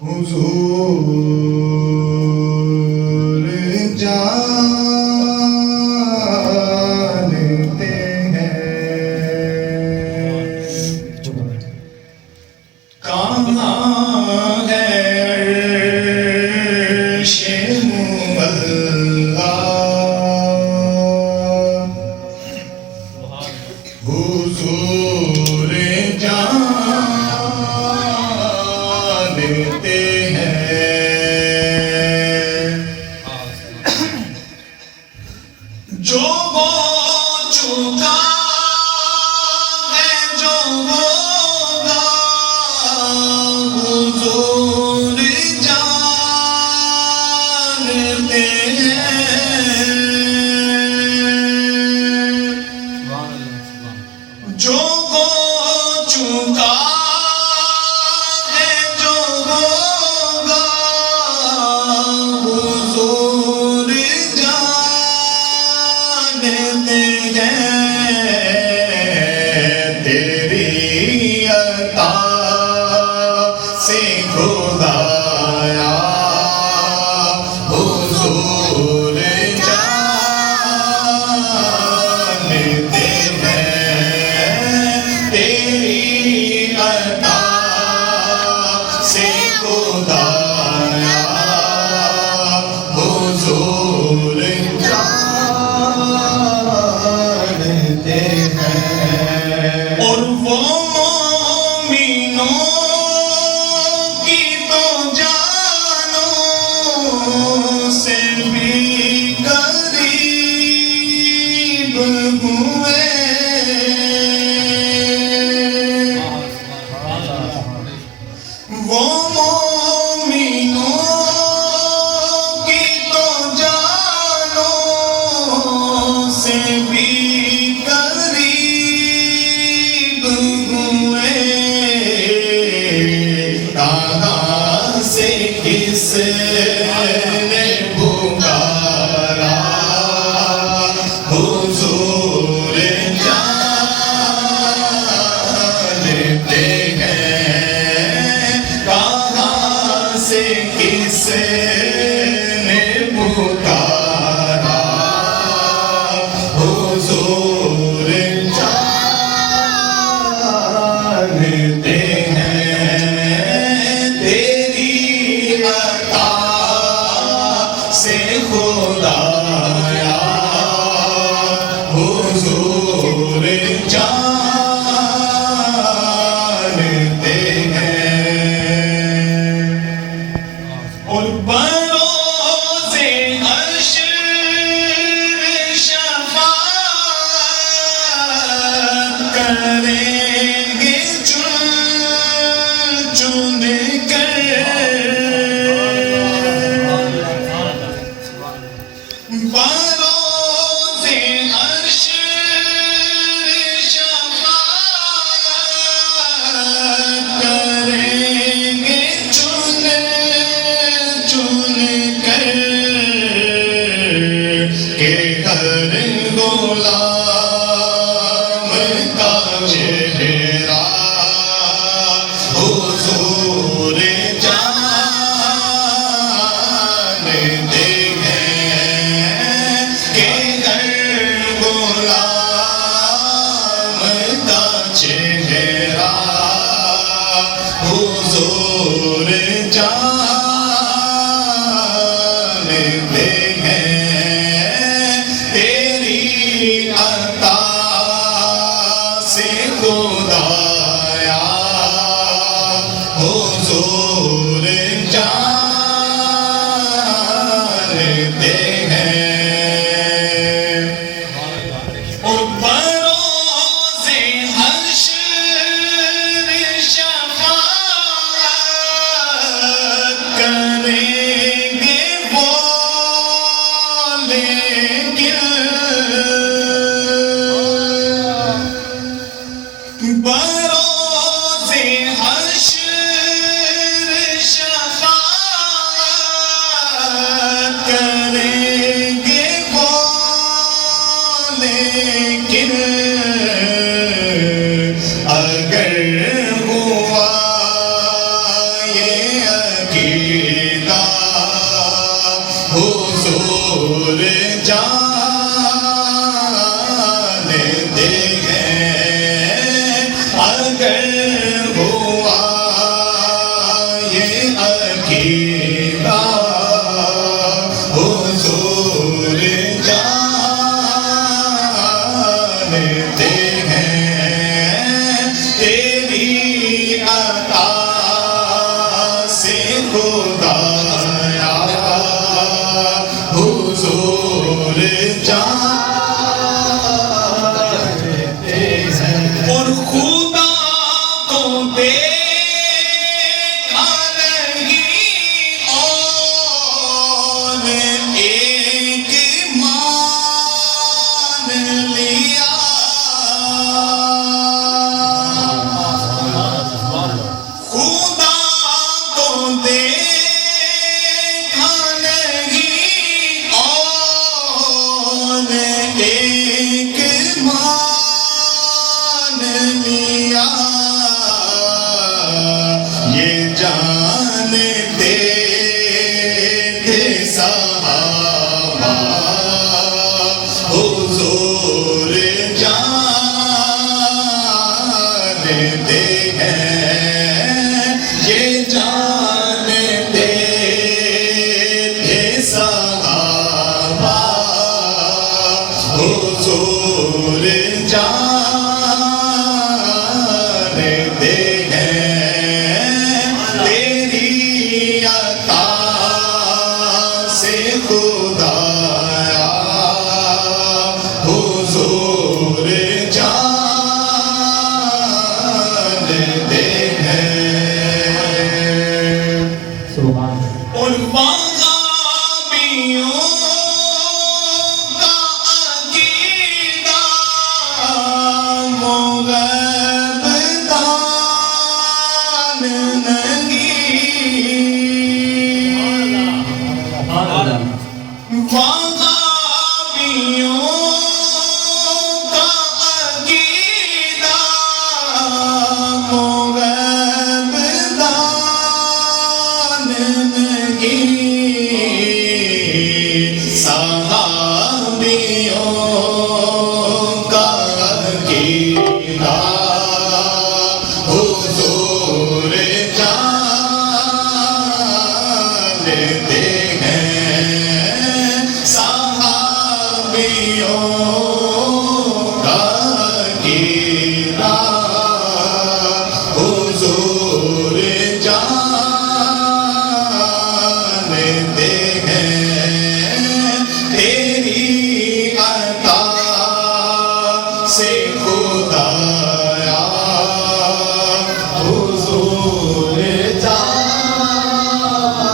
حضور جانتے ہیں کہاں ہے عرش مولا حضور جانتے ہیں جو ہو چکا ہے جو ہوگا حضور جانتے ہیں جو ہو چکا ہے جو ہوگا حضور جانتے ہیں تیری عطا سے خدایا حضور جانتے ہیں تیری عطا سے خدایا حضور جانتے ہیں اور وہ مومنوں کی تو جانوں سے بھی قریب ہوئے وہ مومنوں کی تو جانوں سے بھی قریب ہوئے کہاں سے کس نے پکارا حضور جانتے ہیں کہاں سے کس نے پکارا حضور جانتے ہیں تیری عطا سے خدایا حضور جانتے ہیں اور بروز حشر شفاعت کریں گے چن چن کر بروز حشر شفاعت کریں گے چن چن کر کہ ہر غلام کا چہرہ حضور جانتے ہیں کہ ہر غلام کا چہرہ حضور جانتے ہیں تیری عطا سے خدایا حضور جانتے ہیں اور بروز حشر شفاعت یہ عقیدہ حضور جانتے ہیں تیری عطا سے خدایا حضور جانتے ہیں اور خدا کو دیکھا نہیں اور ایک مان لیا خدا کو دیکھا نہیں اور ایک مان لیا یہ جانتے تھے صحابہ حضور جانتے ہیں یہ جانتے تھے صحابہ حضور جانتے ہیں تیری عطا سے خدایا حضور جانتے ہیں اور وہابیوں کا عقیدہ مغرب دان نہیں وہابیوں کا عقیدہ مغرب دان نہیں صحابیوں کا عقیدہ حضور جانتے ہیں صحابیوں کا عقیدہ حضور جانتے ہیں تیری عطا سے خدایا حضور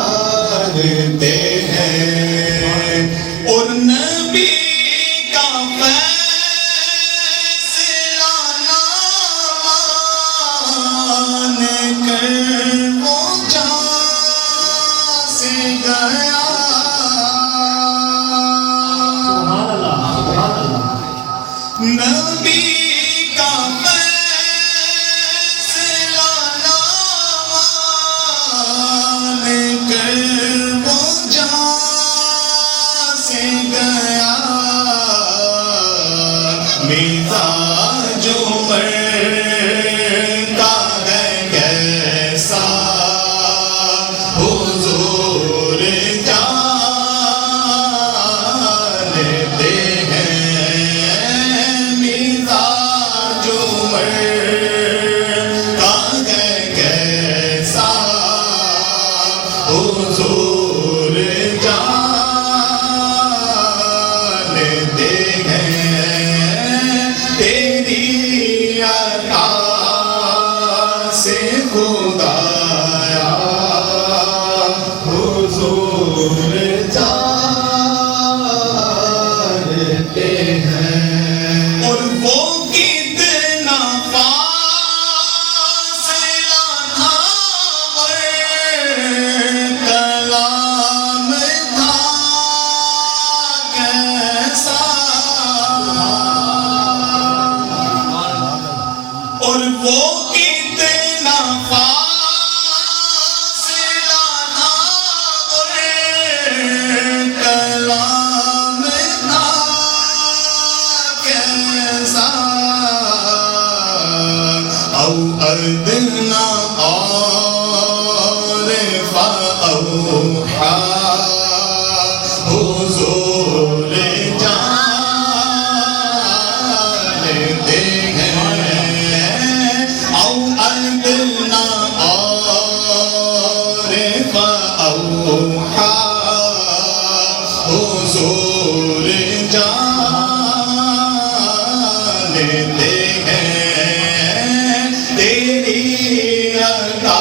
جانتے ہیں اور نبی کا فیصلہ نہ مان کر وہ جان سے گیا نبی کا فیصلہ نہ مان کر وہ جان سے گیا مزاج عمر کا ہے کیسا حضور جانتے ہیں مزاج عمر کا ہے کیسا حضور جانتے ہیں تیری عطا سے خدایا حضور جانتے ہیں اور وہ کتنا فاصلہ تھا اور کلام اوحا حضور جانتے ہیں او ادنا اور فاوحا حضور جانتے ہیں تیری عطا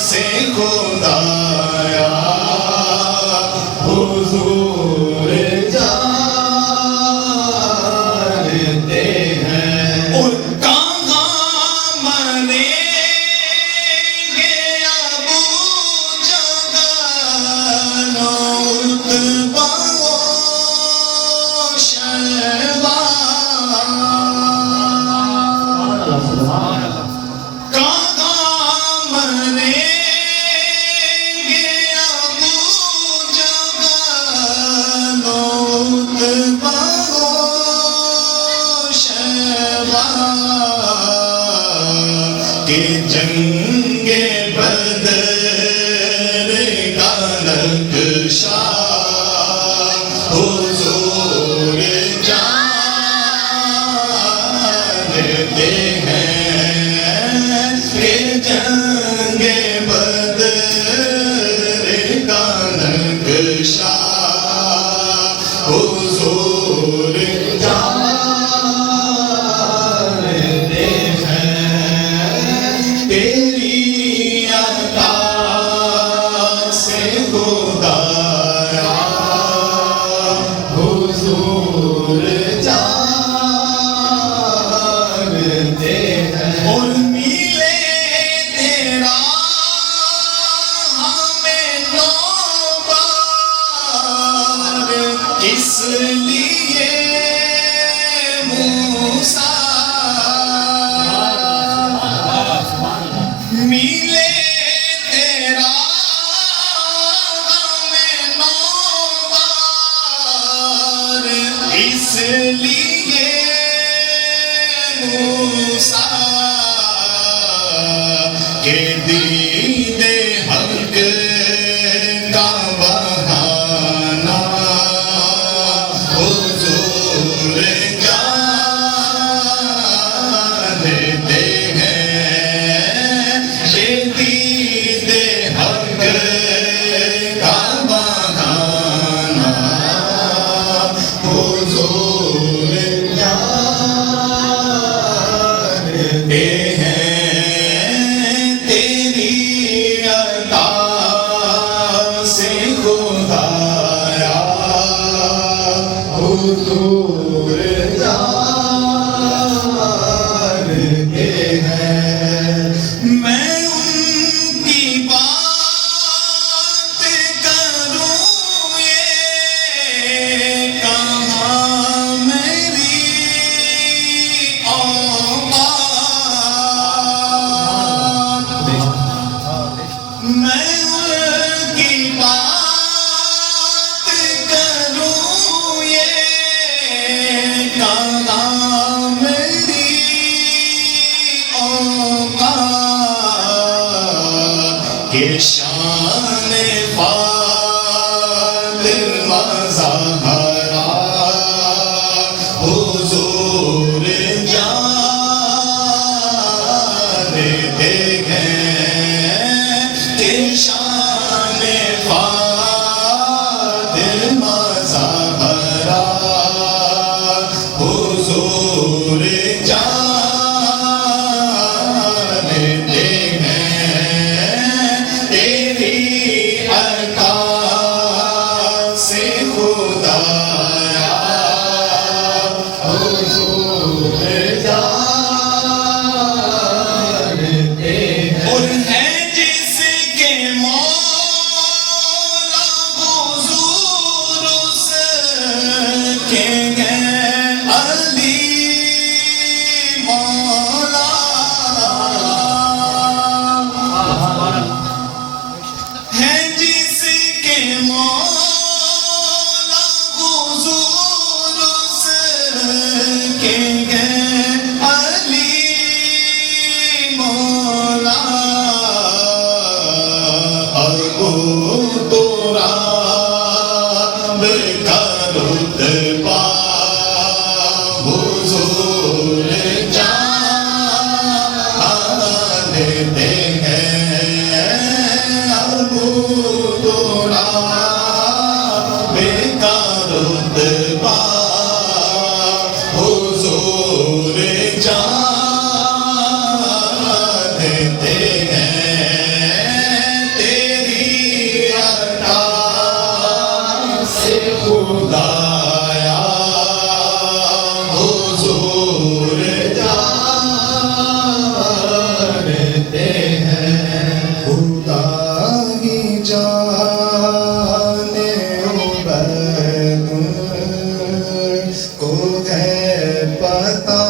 سے خدایا حضور جانتے ہیں اور کہاں مریں گے ابو جہل عتبہ و شیبہ کہاں مریں گے ابو جہل عتبہ و شیبہ کہ جنگ بدر کا نقشہ حضور جانتے ہیں کہ جنگ بدر کا نقشہ حضور جانتے ہیں تیری عطا سے خدایا حضور جانتے ہیں اور ملے تیرا ہمیں نوبار اس لیے موسیٰ ملے تیرا ہمیں نوبار اس لیے موسیٰ کہ دید حق کا بہانہ حضور جانتے ہیں کہ دید حق کا بہانہ حضور جانتے ہیں تیری عطا سے خدایا حضور جانتے ہیں میں ان کی بات کروں یہ کہاں میری اوقات میں ان کی بات کروں یہ کہاں میری اوقات کہ شان فاطمہ زہرا حضور جانتے ہیں کہ شان فاطمہ زہرا حضور جانتے ہیں تیری عطا سے خدایا حضور جانتے ہیں اور ہے جس کے مولا حضور اس کے ہیں علی مولا ہے جس کے مولا حضور اس کے ہیں علی مولا ابو تراب کا رتبہ حضور جانتے ہیں ابو تراب کا رتبہ حضور جانتے ہیں تیری عطا سے خدایا حضور جانتے ہیں خدا ہی جانے عبید کو ہے پتا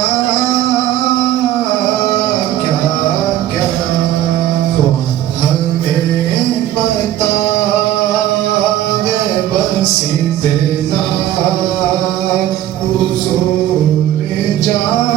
کیا کیا ہمیں پتا ہے بس اتنا حضور جان